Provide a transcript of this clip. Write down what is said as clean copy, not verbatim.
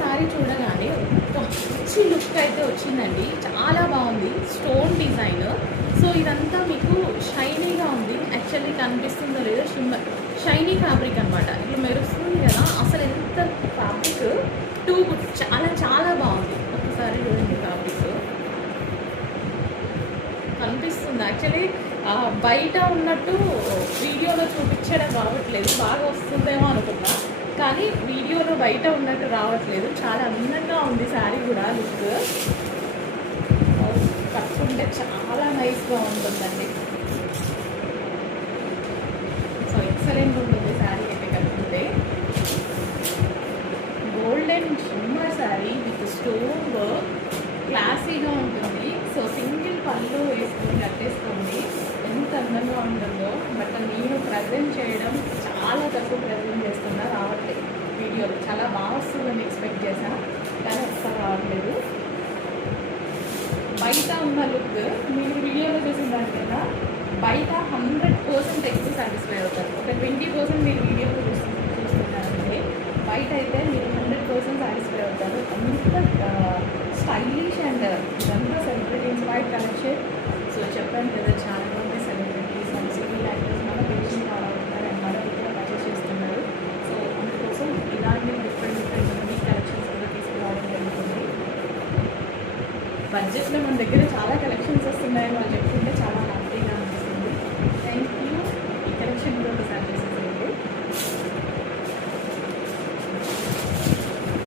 Sorry చూడగానే ఒక మంచి లుక్ అయితే వచ్చిందండి. చాలా బాగుంది, స్టోన్ డిజైన్. సో ఇదంతా మీకు షైనీగా ఉంది. యాక్చువల్లీ కనిపిస్తుందో లేదో షైనీ ఫ్యాబ్రిక్ అనమాట. ఇట్లా మెరుస్తుంది కదా, అసలు ఎంత ఫ్యాబ్రిక్ టూ గుడ్, చాలా చాలా బాగుంది. ఒకసారి చూడండి ఫ్యాబ్రిక్ కనిపిస్తుంది. యాక్చువల్లీ బయట ఉన్నట్టు వీడియోలో చూపించడం రావట్లేదు, బాగా వస్తుందేమో అనుకున్నా, కానీ వీడియోలో బయట ఉన్నట్టు రావట్లేదు. చాలా అందంగా ఉంది శారీ కూడా. లుక్ కట్టుకుంటే చాలా నైస్గా ఉంటుందండి. సో ఎక్సలెంట్ ఉంటుంది శారీ అయితే కట్టుకుంటే. Golden shimmer sari with stone work, క్లాసీగా ఉంటుంది. సో సింగిల్ పళ్ళు వేసుకొని కట్టేసుకోండి, ఎంత అందంగా ఉంటుందో. బట్ నేను ప్రజెంట్ చేయడం చాలా తక్కువ ప్రజెంట్ చేస్తున్నా, రావట్లేదు వీడియోలో. చాలా బాగా వస్తుందని ఎక్స్పెక్ట్ చేశాను, కానీ అస్సలు రావట్లేదు. బయట ఉన్న లుక్ మీరు వీడియోలో చూసిన దానికన్నా బయట 100% ఎక్కువ సాటిస్ఫై అవుతారు. ఒక 20% మీరు వీడియోలో చూస్తున్నారంటే బయట అయితే మీరు 100% సాటిస్ఫై అవుతారు. అంత స్టైలిష్ అండ్ ఇదంతా సెలబ్రిటీ ఇన్స్పైర్డ్ కలెక్షన్. సో చెప్పాను కదా, చాలా మంది సెలబ్రిటీస్ అండ్ సీరియల్ యాక్టర్స్ మన పేషెంట్ ఫాలో అవుతున్నారు అండ్ మన కూడా పర్చేస్ చేస్తున్నారు. సో అందుకోసం ఇలాంటి డిఫరెంట్ యూనిక్ కలెక్షన్స్ కూడా తీసుకురావడం జరుగుతుంది. బడ్జెట్లో మన దగ్గర చాలా కలెక్షన్స్ వస్తున్నాయని వాళ్ళు చెప్తుంటే చాలా హ్యాపీగా అనిపిస్తుంది. Thank you.